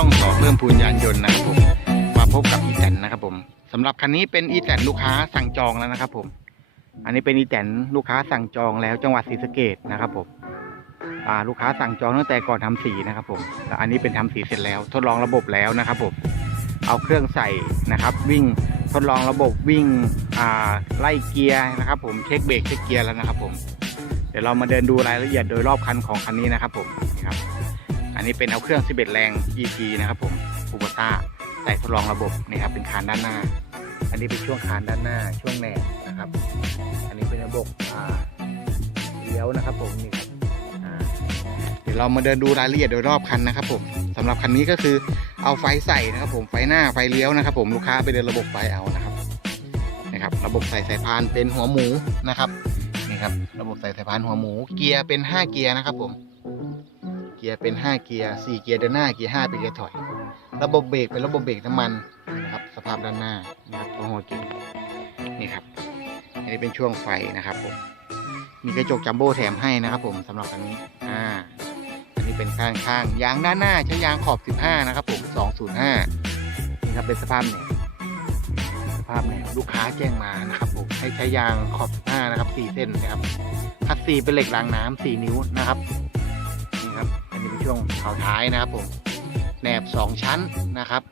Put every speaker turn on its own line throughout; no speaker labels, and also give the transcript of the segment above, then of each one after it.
ช่องสอเพิ่มพูนยานยนต์นะครับผม มาพบกับอีแตนนะครับผมสำหรับคันนี้เป็นอีแตนลูกค้าสั่งจองแล้วนะครับผม อันนี้เป็นอีแตนลูกค้าสั่งจองแล้วจังหวัดศรีสะเกดนะครับผมลูกค้าสั่งจองตั้งแต่ก่อนทำสีนะครับผมแล้วอันนี้เป็นทำสีเสร็จแล้ว ทดลองระบบแล้วนะครับผม เอาเครื่องใส่นะครับ วิ่งทดลองระบบวิ่งไล่เกียร์นะครับผมเช็คเบรกเช็คเกียร์แล้วนะครับผม เดี๋ยวเรามาเดินดูรายละเอียดโดยรอบคันของคันนี้นะครับผมครับ อันนี้เป็นเอาเครื่อง 11 แรง EP นะครับผมคูโบต้าใส่ทดลองระบบนี่ครับเป็นคานด้านหน้า อันนี้เป็นช่วงคานด้านหน้า ช่วงแหนบนะครับ อันนี้เป็นระบบเลี้ยวนะครับผมนี่ครับเดี๋ยวเรามาเดินดูรายละเอียดโดยรอบคันนะครับผมสำหรับคันนี้ก็คือเอาไฟใส่นะครับผมไฟหน้าไฟเลี้ยวนะครับ ผมลูกค้าไปเดินระบบไฟเอานะครับนะครับ ระบบใส่สายพานเป็นหัวหมูนะครับนี่ครับ ระบบใส่สายพานหัวหมู เกียร์เป็น 5 เกียร์นะครับผม เกียร์เป็น 5 เกียร์4เกียร์เดินหน้าเกียร์5เป็นเกียร์ถอย ระบบเบรกเป็นระบบเบรกน้ำมันนะครับสภาพด้านหน้านะครับตัวหัวเกียร์นี่ครับอันนี้เป็นช่วงไฟนะครับผมมีกระจกจัมโบ้แถมให้นะครับ ผมสำหรับอันนี้อ่าอันนี้เป็นข้างข้างยางด้านหน้าใช้ยางขอบ 15 นะครับผม 205นี่ครับเป็นสภาพเนี่ยสภาพเนี่ยลูกค้าแจ้งมานะครับผมให้ใช้ยางขอบ 15 นะครับ4เส้นนะครับคัดซีเป็นเหล็กรางน้ำ4นิ้วนะครับ ช่วงเข่าท้ายนะครับผมแหนบ 2 ชั้นนะครับ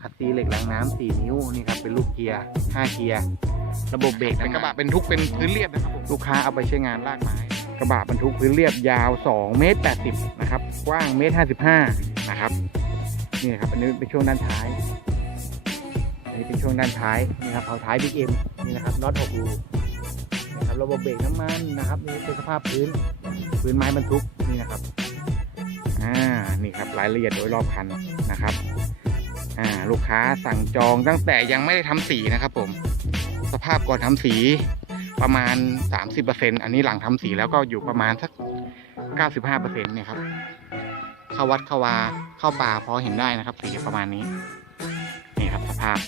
คัดซีเหล็กรางน้ำ4นิ้วนี่ครับเป็นลูกเกียร์5เกียร์ระบบเบรกเป็นกระบะเป็นทุกเป็นพื้นเรียบนะครับผมลูกค้าเอาไปใช้งานลากไม้กระบะบรรทุกพื้นเรียบยาว2เมตร80นะครับกว้างเมตร55นะครับนี่ครับอันนี้เป็นช่วงด้านท้ายอันนี้เป็นช่วงด้านท้ายนี่ครับเผาท้ายบิ๊กเอ็มนี่นะครับน็อต6รูนะครับระบบเบรกน้ำมันนะครับนี่เป็นสภาพพื้นพื้นไม้บรรทุกนี่นะครับ อ่านี่ครับรายละเอียดโดยรอบคันนะครับอ่าลูกค้าสั่งจองตั้งแต่ยังไม่ได้ทำสีนะครับ ผม สภาพก่อนทำสีประมาณ 30%อันนี้หลังทำสีแล้วก็อยู่ประมาณสัก 95%เนี่ยครับเข้าวัดเข้าวาเข้าป่าพอเห็นได้นะครับ สีประมาณนี้นี่ครับสภาพ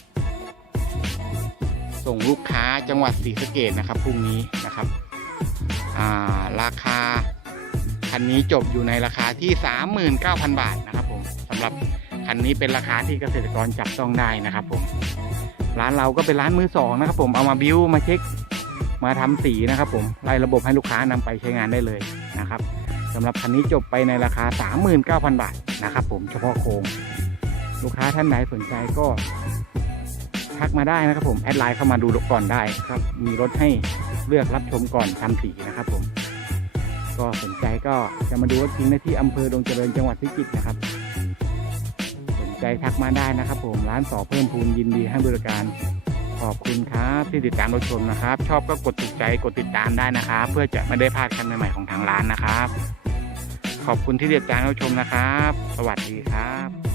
ส่งลูกค้าจังหวัดศรีสะเกดนะครับพรุ่งนี้นะครับ อ่า ราคา คันนี้จบอยู่ในราคาที่ 39,000 บาทนะครับผมสำหรับคันนี้เป็นราคาที่เกษตรกรจับต้องได้นะครับผมร้านเราก็เป็นร้านมือสองนะครับผมเอามาบิวมาเช็คมาทำสีนะครับผมไล่ระบบให้ลูกค้านำไปใช้งานได้เลยนะครับสำหรับคันนี้จบไปในราคา 39,000 บาทนะครับผมเฉพาะโครงลูกค้าท่านใดสนใจก็ทักมาได้นะครับผมแอดไลน์เข้ามาดูก่อนได้ครับ มีรถให้เลือกรับชมก่อนทำสีนะครับผม ก็สนใจ ก็จะมาดูว่าทิ้งได้ที่อำเภอดงเจริญจังหวัดพิจิตรนะครับ สนใจทักมาได้นะครับ ผมร้านสอเพิ่มพูนยินดีให้บริการ ขอบคุณครับที่ติดตามรับชมนะครับ ชอบก็กดถูกใจกดติดตามได้นะครับ เพื่อจะไม่ได้พลาดคันใหม่ๆของทางร้านนะครับ ขอบคุณที่ติดตามรับชมนะครับ สวัสดีครับ